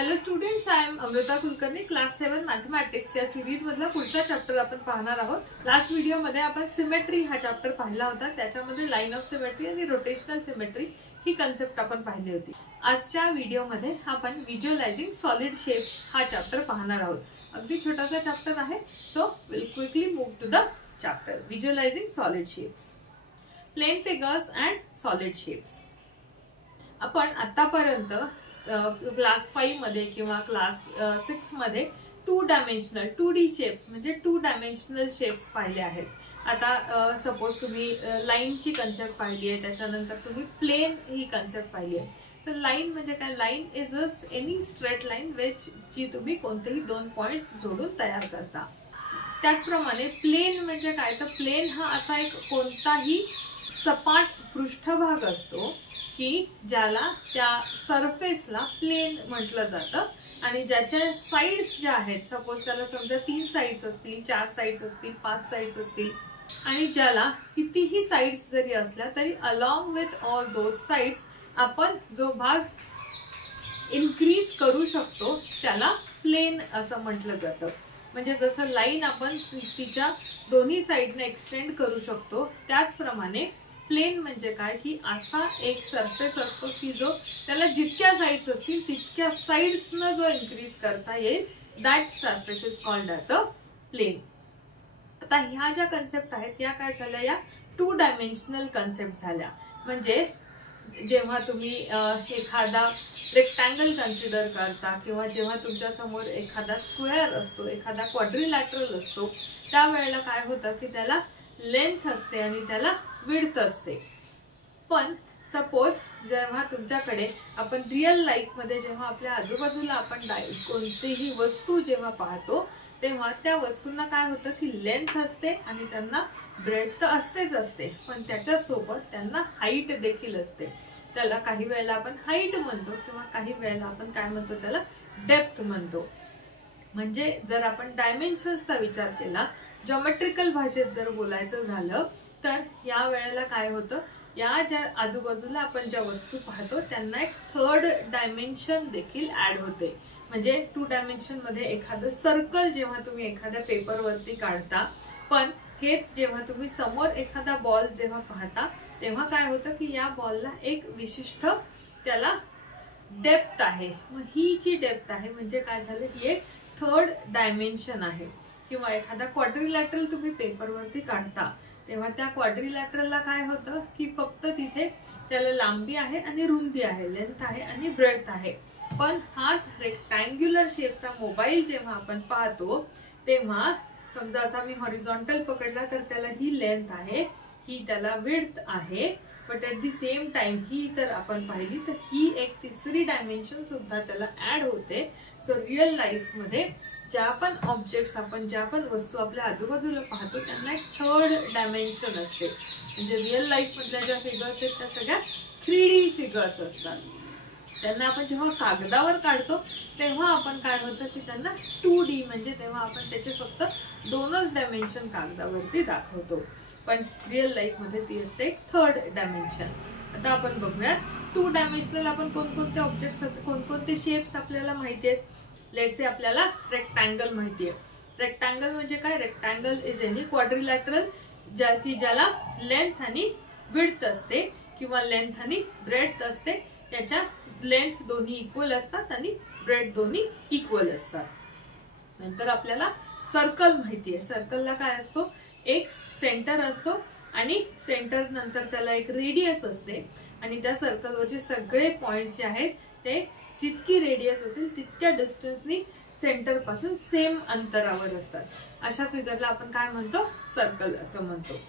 Hello students, I am Amruta Kulkarni. Class 7 mathematics या series मधला पुढचा चॅप्टर आपण पाहणार आहोत. लास्ट व्हिडिओ मध्ये आपण सिमेट्री हा चॅप्टर पाहिला होता. त्याच्यामध्ये लाईन ऑफ सिमेट्री आणि रोटेशनल सिमेट्री ही कन्सेप्ट आपण पाहिली होती. आजच्या व्हिडिओ मध्ये आपण व्हिज्युअलायझिंग सॉलिड शेप्स हा चॅप्टर पाहणार आहोत. अगदी छोटासा चॅप्टर आहे, so will quickly move to the chapter. Visualising solid shapes, plane figures and solid shapes. आपण आतापर्यंत क्लास 5 मध्ये किंवा क्लास 6 मध्ये 2 डायमेन्शनल 2D शेप्स म्हणजे 2 डायमेन्शनल शेप्स पाहिले आहेत. आता सपोज तुम्ही लाईनची कन्सेप्ट पाहिली आहे, त्याच्यानंतर तुम्ही प्लेन ही कन्सेप्ट पाहिली आहे. तर लाईन म्हणजे काय? Line is a any straight line जी तुम्ही कोणतेही 2 पॉइंट्स जोडून तयार करता. त्याचप्रमाणे प्लेन म्हणजे काय? तर प्लेन हा असा एक कोणताही सपाट पृष्ठभाग असतो की ज्याला त्या सरफेसला प्लेन म्हटलं जातं आणि ज्याच्या साइड्स ज्या आहेत, सपोज त्याला समजा 3 साइड्स असतील, 4 साइड्स असतील, 5 साइड्स असतील आणि ज्याला कितीही साइड्स जरी असल्या तरी along with all those sides आपण जो भाग इन्क्रीज करू शकतो त्याला प्लेन असं म्हटलं जातं. म्हणजे जसं लाईन आपण तिच्या दोन्ही साइडने एक्सटेंड करू शकतो, त्याचप्रमाणे प्लेन म्हणजे काय की असा एक सरफेस असतो की जो त्याला जितक्या साइड्स असतील तितक्या साइड्सनं जो इन्क्रीज करता येईल, that surface is called as a plane. आता ह्या ज्या कन्सेप्ट आहेत या काय झाल्या? या 2 डायमेन्शनल कन्सेप्ट झाल्या. म्हणजे जेव्हा तुम्ही एखादा रेक्टँगल कन्सिडर करता किंवा जेव्हा तुमच्या समोर एखादा स्क्वेअर असतो, एखादा क्वाड्रिलॅटरल असतो, त्यावेळेला काय होतं की त्याला लेंथ असते आणि त्याला विड्थ असते. पण सपोज जेव्हा तुमच्याकडे आपण रिअल लाईफ मध्ये जेव्हा आपल्या आजूबाजूला आपण कोणतीही वस्तू जेव्हा पाहतो तेव्हा त्या वस्तूंना काय होतं की लेंथ असते आणि त्यांना ब्रेड्थ तर असतेच असते, पण त्याच्यासोबत त्यांना हाईट देखील असते. त्याला काही वेळेला आपण हाईट म्हणतो किंवा काही वेळेला आपण काय म्हणतो, त्याला डेप्थ म्हणतो. म्हणजे जर आपण डायमेन्शन्सचा विचार केला, जॉमेट्रिकल भाषेत जर बोलायचं झालं तर या वेळेला काय होतं, या ज्या आजूबाजूला आपण ज्या वस्तू पाहतो त्यांना एक 3rd डायमेन्शन देखील ऍड होते. म्हणजे 2 डायमेन्शन मध्ये एखादं सर्कल जेव्हा तुम्ही एखाद्या पेपरवरती काढता, पण हेच जेव्हा तुम्ही समोर एखादा बॉल जेव्हा पाहता तेव्हा काय होतं की या बॉलला एक विशिष्ट त्याला डेप्थ आहे. मग ही जी डेप्थ आहे म्हणजे काय झालं, ही एक 3rd डायमेन्शन आहे. किंवा एखादा क्वाड्रिलॅटरल तुम्ही पेपरवरती काढता तेव्हा त्या क्वाड्रिलॅटरलला काय होतं की फक्त तिथे त्याला लांबी आहे आणि रुंदी आहे, लेंथ आहे आणि ब्रेड्थ आहे. पण हाच रेक्टँग्युलर शेपचा मोबाईल जेव्हा आपण पाहतो तेव्हा समजा असा मी हॉरिझॉन्टल पकडला तर त्याला ही लेंथ आहे, ही त्याला विड्थ आहे, but at the same time ही जर आपण पाहिली तर ही एक 3री डायमेन्शन सुद्धा त्याला ऍड होते. सो रिअल लाईफ मध्ये ज्या पण ऑब्जेक्ट्स आपण ज्या पण वस्तू आपल्या आजूबाजूला पाहतो त्यांना एक 3rd डायमेन्शन असते. म्हणजे रिअल लाईफ मधल्या ज्या फिगर्स आहेत त्या सगळ्या 3D फिगर्स असतात. त्यांना आपण जेव्हा कागदावर काढतो तेव्हा आपण काय होतं की त्यांना 2D म्हणजे तेव्हा आपण त्याचे फक्त 2च डायमेन्शन कागदावरती दाखवतो, पण रिअल लाईफ मध्ये ती असते एक 3rd डायमेन्शन. आता आपण बघूया 2 डायमेन्शनल आपण कोणकोणते ऑब्जेक्ट्स, कोणकोणते शेप्स आपल्याला माहिती आहेत. लेट्स से आपल्याला रेक्टँगल माहिती आहे. रेक्टँगल म्हणजे काय? रेक्टँगल इज एनी क्वाड्रिलॅटरल ज्याला लेंथ आणि विड्थ असते किंवा लेंथ आणि ब्रेड्थ असते. त्याच्या लेंथ दोन्ही इक्वल असतात आणि ब्रेड्थ दोन्ही इक्वल असतात. नंतर आपल्याला सर्कल माहिती आहे. सर्कलला काय असतो? एक सेंटर असतो आणि सेंटर नंतर त्याला एक रेडियस असते आणि त्या सर्कलवरचे सगळे पॉइंट्स जे आहेत ते जितकी रेडियस असेल तितक्या डिस्टन्सनी सेंटर पासून सेम अंतरावर असतात. अशा फिगरला आपण काय म्हणतो? सर्कल असं म्हणतो.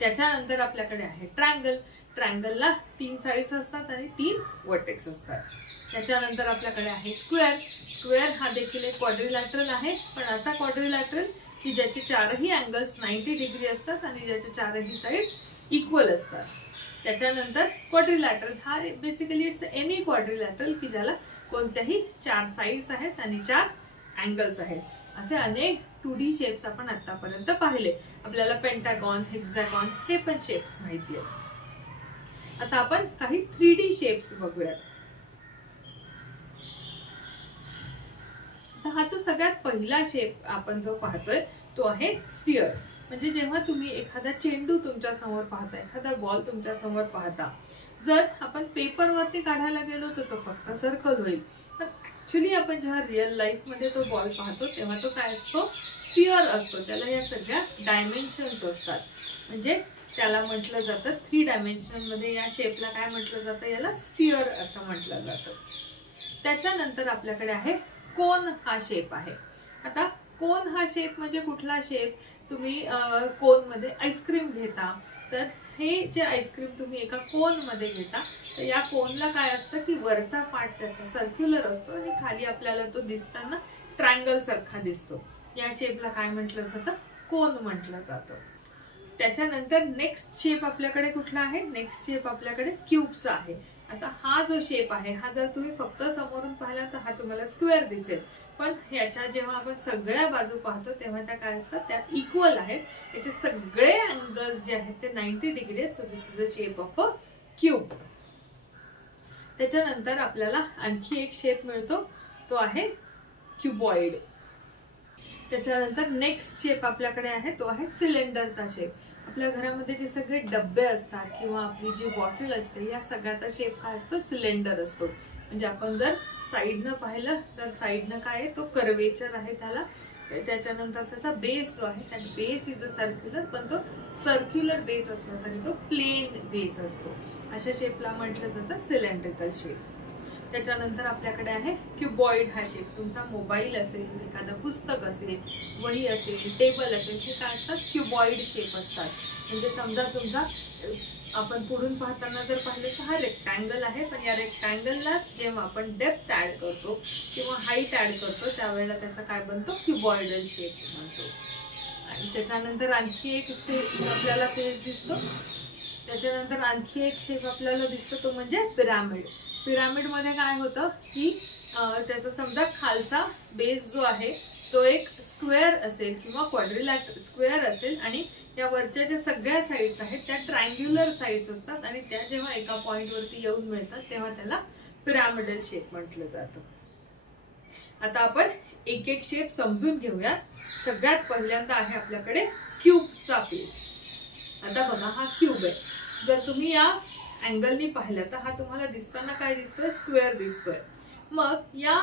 त्याच्यानंतर आपल्याकडे आहे ट्रायंगल. ट्रायंगलला 3 साइड्स असतात आणि 3 वर्टेक्स असतात. त्याच्यानंतर आपल्याकडे आहे स्क्वेअर. स्क्वेअर हा देखील एक क्वाड्रिलॅटरल आहे, पण असा क्वाड्रिलॅटरल की ज्याचे 4ही अँगल्स 90 डिग्री असतात आणि ज्याच्या 4ही साइड्स इक्वल असतात. त्याच्यानंतर क्वाड्रिलॅटरल हा बेसिकली इट्स एनी क्वाड्रिलॅटरल की ज्याला कोणत्याही 4 साइड्स आहेत आणि 4 अँगल्स आहेत. असे अनेक 2D शेप्स आपण आतापर्यंत पाहिले. आपल्याला पेंटागॉन, हेक्सागॉन हे पण शेप्स माहिती आहेत. आता आपण काही 3D शेप्स बघूयात. आता हा जो सगळ्यात पहिला शेप आपण जो पाहतोय तो आहे स्फिअर. म्हणजे जेव्हा तुम्ही एखादा चेंडू तुमच्या समोर पाहता, एखादा बॉल तुमच्या समोर पाहता, जर आपण पेपरवरती काढायला गेलो तर तो फक्त सर्कल होईल, पण ऍक्च्युली आपण जेव्हा रिअल लाईफ मध्ये तो बॉल पाहतो तेव्हा तो काय असतो, स्फिअर असतो. त्याला या सगळ्या डायमेन्शन्स असतात. म्हणजे त्याला म्हटलं जातं 3 डायमेन्शन मध्ये या शेपला काय म्हटलं जातं, याला स्फिअर असं म्हटलं जातं. त्याच्यानंतर आपल्याकडे आहे कोन हा शेप आहे. आता कोन हा शेप म्हणजे कुठला शेप, तुम्ही कोन मध्ये आईस्क्रीम घेता, तर हे जे आईस्क्रीम तुम्ही एका कोन मध्ये घेता, तर या कोनला काय असतं की वरचा पार्ट त्याचा सर्क्युलर असतो आणि खाली आपल्याला तो दिसताना ट्रायंगल सारखा दिसतो. या शेपला काय म्हटलं जातं, कोन म्हटलं जातं. त्याच्यानंतर नेक्स्ट शेप आपल्याकडे कुठला आहे, नेक्स्ट शेप आपल्याकडे क्यूबचा आहे. आता हा जो शेप आहे हा जर तुम्ही फक्त समोरून पाहिला तर हा तुम्हाला स्क्वेअर दिसेल, पण ह्याच्या जेव्हा आपण सगळ्या बाजू पाहतो तेव्हा त्या काय असतात, त्या इक्वल आहेत. याचे सगळे अँगल्स जे आहेत ते 90 डिग्री आहेत. So this is the shape of a cube. त्याच्यानंतर आपल्याला आणखी एक शेप मिळतो, तो आहे क्युबॉइड. त्याच्यानंतर नेक्स्ट शेप आपल्याकडे आहे तो आहे सिलेंडरचा शेप. आपल्या घरामध्ये जे सगळे डब्बे असतात किंवा आपली जी बॉटल असते, या सगळ्याचा शेप काय असतो, सिलेंडर असतो. म्हणजे आपण जर साईडनं पाहिलं तर साईडनं काय आहे, तो कर्वेचर आहे त्याला. त्याच्यानंतर त्याचा बेस जो आहे, त्या बेस इज अ सर्क्युलर, पण तो सर्क्युलर बेस असला तरी तो प्लेन बेस असतो. अशा शेपला म्हटलं जातं सिलेंड्रिकल शेप. त्याच्यानंतर आपल्याकडे आहे क्युबॉइड हा शेप. तुमचा मोबाईल असेल, एखादं पुस्तक असेल, वही असेल, टेबल असेल, हे काय असतात, क्युबॉइड शेप असतात. म्हणजे समजा तुमचा आपण पुढून पाहताना जर पाहिलं तर हा रेक्टँगल आहे, पण या रेक्टँगललाच जेव्हा आपण डेप्थ ऍड करतो किंवा हाईट ऍड करतो त्यावेळेला त्याचा काय बनतो, क्युबॉइडल शेप बनतो. आणि त्याच्यानंतर आणखी एक आपल्याला पेज दिसतो. त्याच्यानंतर आणखी एक शेप आपल्याला दिसतो तो म्हणजे पिरामिड. पिरामिड मध्ये काय होतं की त्याचा समजा खालचा बेस जो आहे तो एक स्क्वेअर असेल किंवा क्वाड्रिलॅटरल स्क्वेअर असेल आणि या वरच्या ज्या सगळ्या साइड्स आहेत त्या ट्रायंग्युलर साइड्स असतात आणि त्या जेव्हा एका पॉइंट वरती येऊन मिळतात तेव्हा त्याला पिरामिडल शेप म्हटलं जातं. आता आपण एक एक शेप समजून घेऊया. सगळ्यात पहिल्यांदा आहे आपल्याकडे क्यूबचा फेस. आता बघा हा क्यूब आहे. जर तुम्ही या अँगलनी पाहिलं तर हा तुम्हाला दिसताना काय दिसतोय, स्क्वेअर दिसतोय. मग या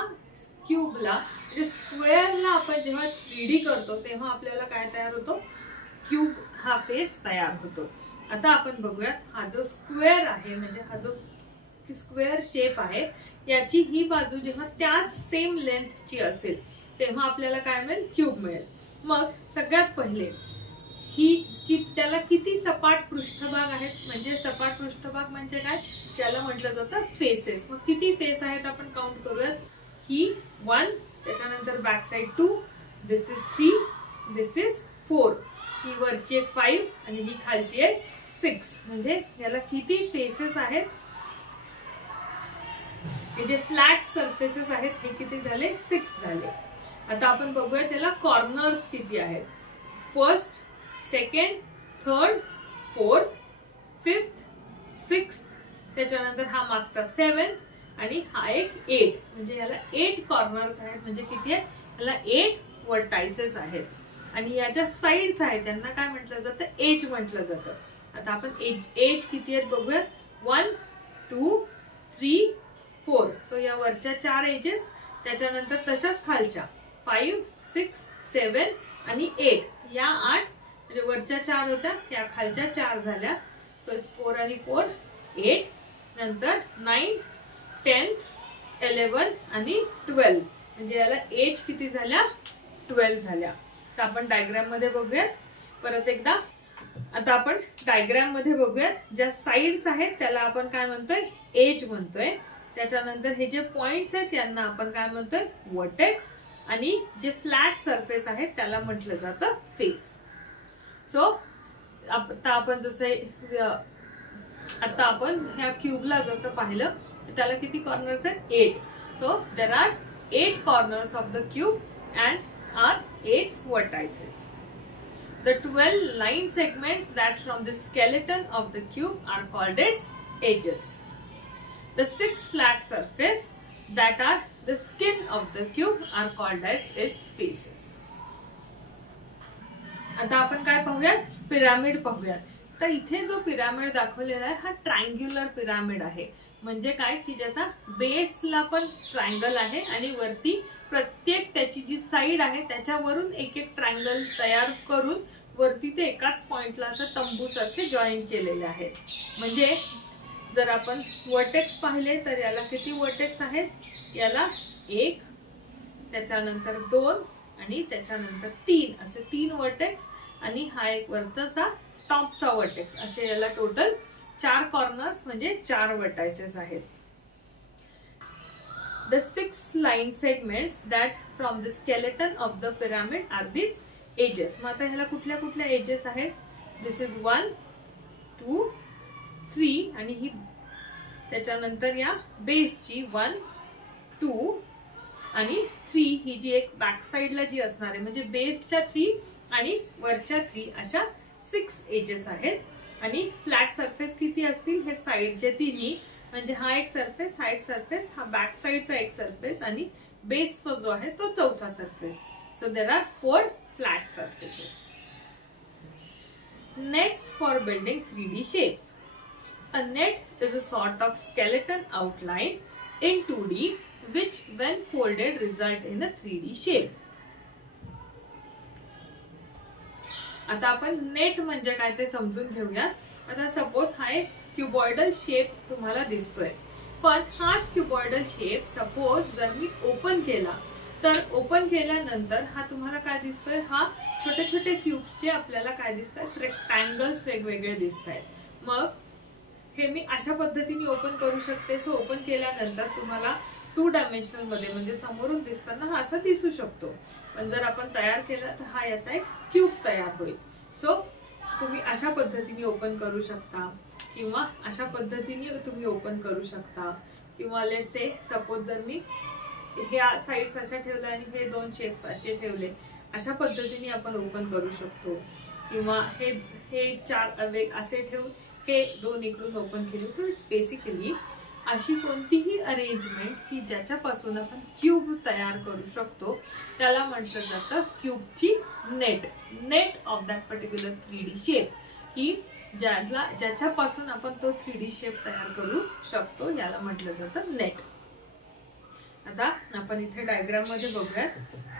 क्यूबला स्क्वेअरला आपण जेव्हा 3D करतो तेव्हा आपल्याला काय तयार होतो, क्यूब हा फेस तयार होतो. आता आपण बघूया हा जो स्क्वेअर आहे म्हणजे हा जो स्क्वेअर शेप आहे याची ही बाजू जेव्हा त्याच सेम लेंथची असेल तेव्हा आपल्याला काय मिळेल, क्यूब मिळेल. मग सगळ्यात पहिले त्याला किती सपाट पृष्ठभाग आहेत, म्हणजे सपाट पृष्ठभाग म्हणजे काय, त्याला म्हटलं जातं फेसेस. मग किती फेस आहेत आपण काउंट करूयात. ही 1, त्याच्यानंतर back side 2, this is 3, this is 4, ही वरची एक 5 आणि ही खालची एक 6. म्हणजे याला किती फेसेस आहेत, हे जे फ्लॅट सरफेसेस आहेत हे किती झाले, 6 झाले. आता आपण बघूया त्याला कॉर्नर्स किती आहेत. First, second, third, fourth, fifth, sixth, त्याच्यानंतर हा मागचा 7 आणि हा एक 8. म्हणजे याला 8 कॉर्नर्स आहेत. म्हणजे किती आहेत, याला 8 वर्टायसेस आहेत. आणि याच्या साइड्स आहेत त्यांना काय म्हटलं जातं, एज म्हटलं जातं. आता आपण एज किती आहेत बघूया. 1, 2, 3, 4. सो या वरच्या 4 एजेस, त्याच्यानंतर तशाच खालच्या 5, 6, 7 आणि 8. या 8 म्हणजे वरच्या 4 होत्या, या खालच्या 4 झाल्या. सो 4 आणि 4 8. नंतर 9, 10, 11 आणि 12. म्हणजे याला एज किती झाल्या, 12 झाल्या. तर आपण डायग्राम मध्ये बघूयात परत एकदा. आता आपण डायग्राम मध्ये बघूयात. ज्या साइड्स आहेत त्याला आपण काय म्हणतोय, एज म्हणतोय. त्याच्यानंतर हे जे पॉइंट्स आहेत त्यांना आपण काय म्हणतोय, वर्टेक्स. आणि जे फ्लॅट सरफेस आहेत त्याला म्हटलं जातं फेस. सो आता आपण जसे आता आपण ह्या क्यूबला जसं पाहिलं त्याला किती कॉर्नर्स आहेत, 8. So there are 8 corners of the cube and are 8 vertices. The 12 line segments that from the skeleton of the cube are called as edges. The 6 flat surfaces that are The skin of the cube are called as its faces. आता आपण काय पाहूयात, pyramid पाहूयात. तर इथे जो pyramid दाखवलेला आहे हा ट्रायंग्युलर पिरामिड आहे. म्हणजे काय की ज्याचा बेसला पण ट्रायंगल आहे आणि वरती प्रत्येक त्याची जी साइड आहे त्याच्यावरून एक एक ट्रायंगल तयार करून वरती ते एकाच पॉइंटला असं तंबू सारखे जॉईन केलेले आहेत. म्हणजे जर आपण वर्टेक्स पाहिले तर याला किती वर्टेक्स आहेत, याला 1, त्याच्यानंतर 2 आणि त्याच्यानंतर 3 असे 3 वर्टेक्स आणि हा एक वरचा टॉपचा वर्टेक्स, असे याला टोटल 4 कॉर्नर्स म्हणजे 4 वर्टायसेस आहेत. The 6 line segments that from the skeleton of the pyramid are these edges. मग आता ह्याला कुठल्या कुठल्या एजेस आहेत, दिस इज 1, 2, 3 आणि ही त्याच्यानंतर या बेसची 1, 2 आणि 3 ही जी एक बॅक साइडला जी असणार आहे म्हणजे बेसच्या 3 आणि वरच्या 3 अशा 6 एजेस आहेत. आणि फ्लॅट सरफेस किती असतील, हे साइडचे तिन्ही म्हणजे हा एक सरफेस, हा एक सरफेस, हा बॅक साइडचा एक सरफेस आणि बेसचा जो आहे तो चौथा surface. So there R 4 flat surfaces. Nets for building 3D shapes. A net is a sort of skeleton outline in 2D which when folded result in a 3D shape. आता आपण net म्हणजे काय ते समजून घेऊया. आता सपोज हा एक क्युबॉइडल शेप तुम्हाला दिसतोय, पण हाच क्युबॉइडल शेप सपोज जर मी ओपन केला तर ओपन केल्यानंतर हा तुम्हाला काय दिसतोय, हा छोटे छोटे क्यूब्सचे आपल्याला काय दिसतात, रेक्टँगल्स वेगवेगळे दिसत आहेत. मग हे मी अशा पद्धतीने ओपन करू शकते. सो ओपन केल्यानंतर तुम्हाला 2 डायमेन्शनल मध्ये म्हणजे समोरून दिसताना हा असा दिसू शकतो. पण जर आपण तयार केला तर हा याचा एक क्यूब तयार होईल. सो तुम्ही अशा पद्धतीने ओपन करू शकता किंवा अशा पद्धतीने तुम्ही ओपन करू शकता. किंवा लेट्स से सपोज जर मी ह्या साइड्स अशा ठेवल्या आणि हे 2 शेप्स असे ठेवले, अशा पद्धतीने आपण ओपन करू शकतो. किंवा हे 4 वेग असे ठेवून हे 2 इकडून ओपन केले. सो इट्स बेसिकली अशी कोणतीही अरेंजमेंट की ज्याच्यापासून आपण क्यूब तयार करू शकतो त्याला म्हटलं जातं क्यूबची net. Net of that particular 3D shape की ज्याच्यापासून आपण तो 3D शेप तयार करू शकतो याला म्हटलं जातं नेट. आता आपण इथे डायग्राम मध्ये बघूया.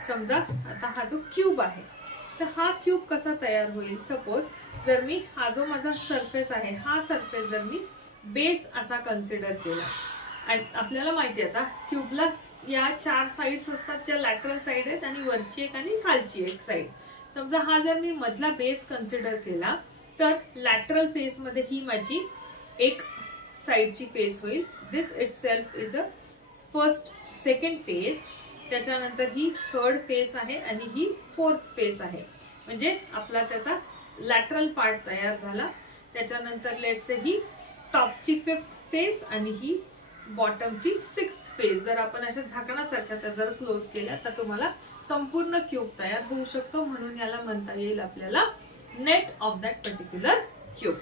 समजा आता हा जो क्यूब आहे तर हा क्यूब कसा तयार होईल. सपोज जर मी हा जो माझा सरफेस आहे हा सरफेस जर मी बेस असा कन्सिडर केला आणि आपल्याला माहिती आहे आता क्यूबला या 4 साइड्स असतात, त्या लॅटरल साइड आहेत आणि वरची एक आणि खालची एक साइड. समजा हा जर मी मधला बेस कन्सिडर केला तर लॅटरल फेस मध्ये ही माझी एक साइडची फेस होईल. This itself is a first second face. त्याच्यानंतर ही 3rd फेस आहे आणि ही 4th फेस आहे. म्हणजे आपला त्याचा लॅटरल पार्ट तयार झाला. त्याच्यानंतर let's say he टॉपची 5th face आणि ही बॉटमची 6th फेस. जर आपण अशा झाकणासारख्या त्या जर क्लोज केल्या तर तुम्हाला संपूर्ण क्यूब तयार होऊ शकतो. म्हणून याला म्हणता येईल आपल्याला net of that particular cube.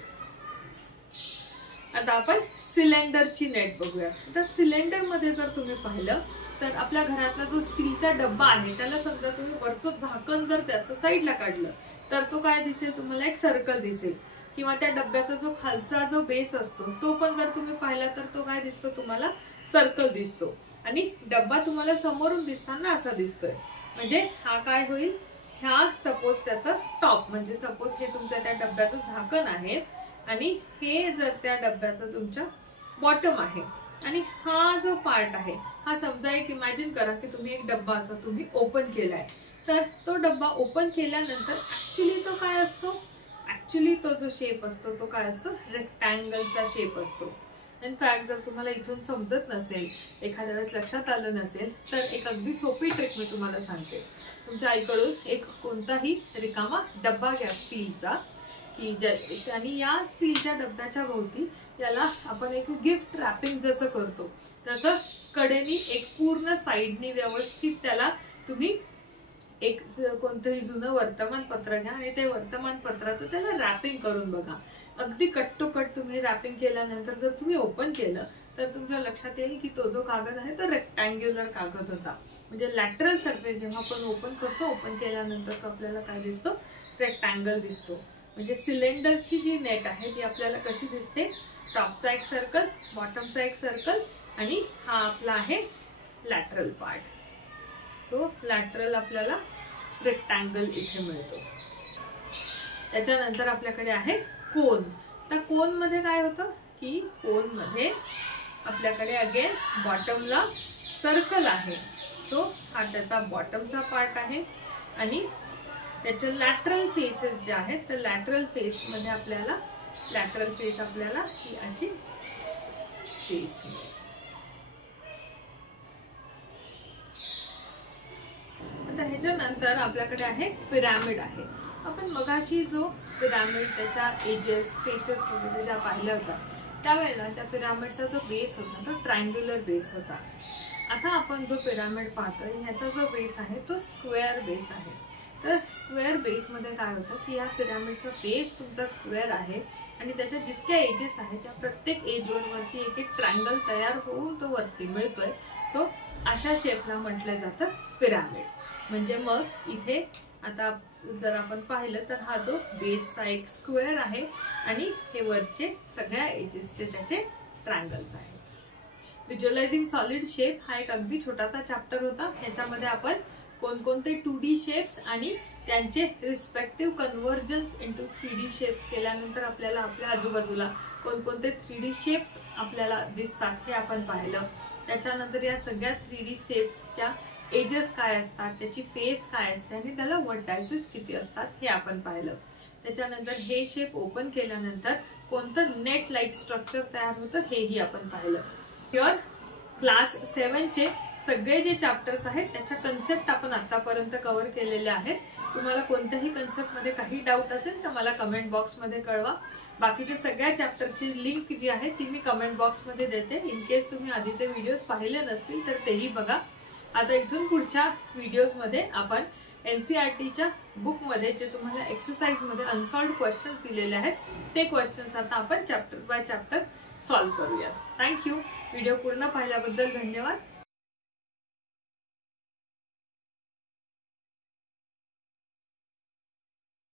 आता आपण सिलेंडरची नेट बघूया. तर सिलेंडर मध्ये जर तुम्ही पाहिलं तर आपल्या घरातला जो स्टीलचा डब्बा आहे त्याला समजा तुम्ही वरचं झाकण जर त्याचं साईडला काढलं तर तो काय दिसेल, तुम्हाला एक सर्कल दिसेल. किंवा त्या डब्याचा जो खालचा जो बेस असतो तो पण जर तुम्ही पाहिला तर तो काय दिसतो, तुम्हाला सर्कल दिसतो. आणि डब्बा तुम्हाला समोरून दिसताना असा दिसतोय. म्हणजे हा काय होईल, ह्या सपोज त्याचा टॉप म्हणजे सपोज हे तुमच्या त्या डब्याचं झाकण आहे आणि हे जर त्या डब्याचं तुमच्या बॉटम आहे आणि हा जो पार्ट आहे हा समजा एक इमॅजिन करा की तुम्ही एक डब्बा असा तुम्ही ओपन केलाय. तर तो डब्बा ओपन केल्यानंतर ऍक्च्युली तो काय असतो, ऍक्च्युली तो जो शेप असतो तो काय असतो, रेक्टँगलचा शेप असतो. इनफॅक्ट जर तुम्हाला इथून समजत नसेल, एखाद्या वेळेस लक्षात आलं नसेल तर एक अगदी सोपी ट्रिक मी तुम्हाला सांगते. तुमच्या आईकडून एक कोणताही रिकामा डब्बा घ्या स्टीलचा की आणि या स्टीलच्या डब्याच्या भोवती याला आपण एक गिफ्ट रॅपिंग जसं करतो तसं कडेनी एक पूर्ण साइडनी व्यवस्थित त्याला तुम्ही एक कोणतंही जुनं वर्तमानपत्र घ्या आणि ते वर्तमानपत्राचं त्याला रॅपिंग करून बघा. अगदी कट टू कट तुम्ही रॅपिंग केल्यानंतर जर तुम्ही ओपन केलं तर तुमच्या लक्षात येईल की तो जो कागद आहे तो रेक्टँग्युलर कागद होता. म्हणजे लॅटरल सरफेस जेव्हा आपण ओपन करतो, ओपन केल्यानंतर आपल्याला काय दिसतो, रेक्टँगल दिसतो. म्हणजे सिलेंडरची जी नेट आहे ती आपल्याला कशी दिसते, टॉपचा एक सर्कल, बॉटमचा एक सर्कल आणि हा आपला आहे लॅटरल पार्ट. सो लॅटरल आपल्याला रेक्टँगल इथे मिळतो. त्याच्यानंतर आपल्याकडे आहे कोन. तर कोन मध्ये काय होतं की कोन मध्ये आपल्याकडे अगेन बॉटमला सर्कल आहे. सो हा त्याचा बॉटमचा पार्ट आहे आणि त्याचे लॅटरल फेसेस जे आहेत तर लॅटरल फेस मध्ये आपल्याला लॅटरल फेस आपल्याला ही अशी फेस मिळेल. आता ह्याच्यानंतर आपल्याकडे आहे पिरॅमिड आहे. आपण मगाशी जो पिरॅमिड त्याच्या एजेस फेसेस वगैरे ज्या पाहिल्या होत्या त्यावेळेला त्या पिरॅमिडचा जो बेस होता तो ट्रायंग्युलर बेस होता. आता आपण जो पिरॅमिड पाहतोय ह्याचा जो बेस आहे तो स्क्वेअर बेस आहे. तर स्क्वेअर बेस मध्ये काय होतं की या पिरॅमिडचा बेस तुमचा स्क्वेअर आहे आणि त्याच्या जितक्या एजेस आहेत त्या प्रत्येक एजवर वरती एक एक ट्रायंगल तयार होऊन तो वरती मिळतोय. सो अशा शेपला म्हटलं जातं पिरॅमिड. म्हणजे मग इथे आता जर आपण पाहिलं तर हा जो बेसचा एक स्क्वेअर आहे आणि हे वरचे सगळ्या एजेसचे त्याचे ट्रायंगल्स आहेत. व्हिज्युअलायझिंग सॉलिड शेप हा एक अगदी छोटासा चॅप्टर होता. ह्याच्यामध्ये आपण कोणकोणते 2D शेप्स आणि त्यांचे respective convergence into 3D shapes केल्यानंतर आपल्याला आपल्या आजूबाजूला कोणकोणते 3D शेप्स आपल्याला दिसतात हे आपण पाहिलं. त्याच्यानंतर या सगळ्या 3D शेप्सच्या एजेस काय असतात, त्याची फेस काय असते आणि त्याला व्हर्टायसेस किती असतात हे आपण पाहिलं. त्याच्यानंतर हे शेप ओपन केल्यानंतर कोणतं नेट लाईक स्ट्रक्चर तयार होतं हेही आपण पाहिलं. हिअर क्लास 7 चे सगळे जे चॅप्टर्स आहेत त्याच्या कन्सेप्ट आपण आतापर्यंत कव्हर केलेले आहेत. तुम्हाला कोणत्याही कन्सेप्ट मध्ये काही डाऊट असेल तर मला कमेंट बॉक्स मध्ये कळवा. बाकीच्या सगळ्या चॅप्टरची लिंक जी आहे ती मी कमेंट बॉक्स मध्ये देते. इन केस तुम्ही आधीचे व्हिडिओज पाहिले नसतील तर तेही बघा. आता इथून पुढच्या व्हिडिओज मध्ये आपण एनसीईआरटीच्या बुक मध्ये जे तुम्हाला एक्सरसाइज मध्ये अनसॉल्व्ड क्वेश्चन्स दिलेले आहेत ते क्वेश्चन्स आता आपण चॅप्टर बाय चॅप्टर सॉल्व्ह करूयात. थँक्यू. व्हिडिओ पूर्ण पाहिल्याबद्दल धन्यवाद.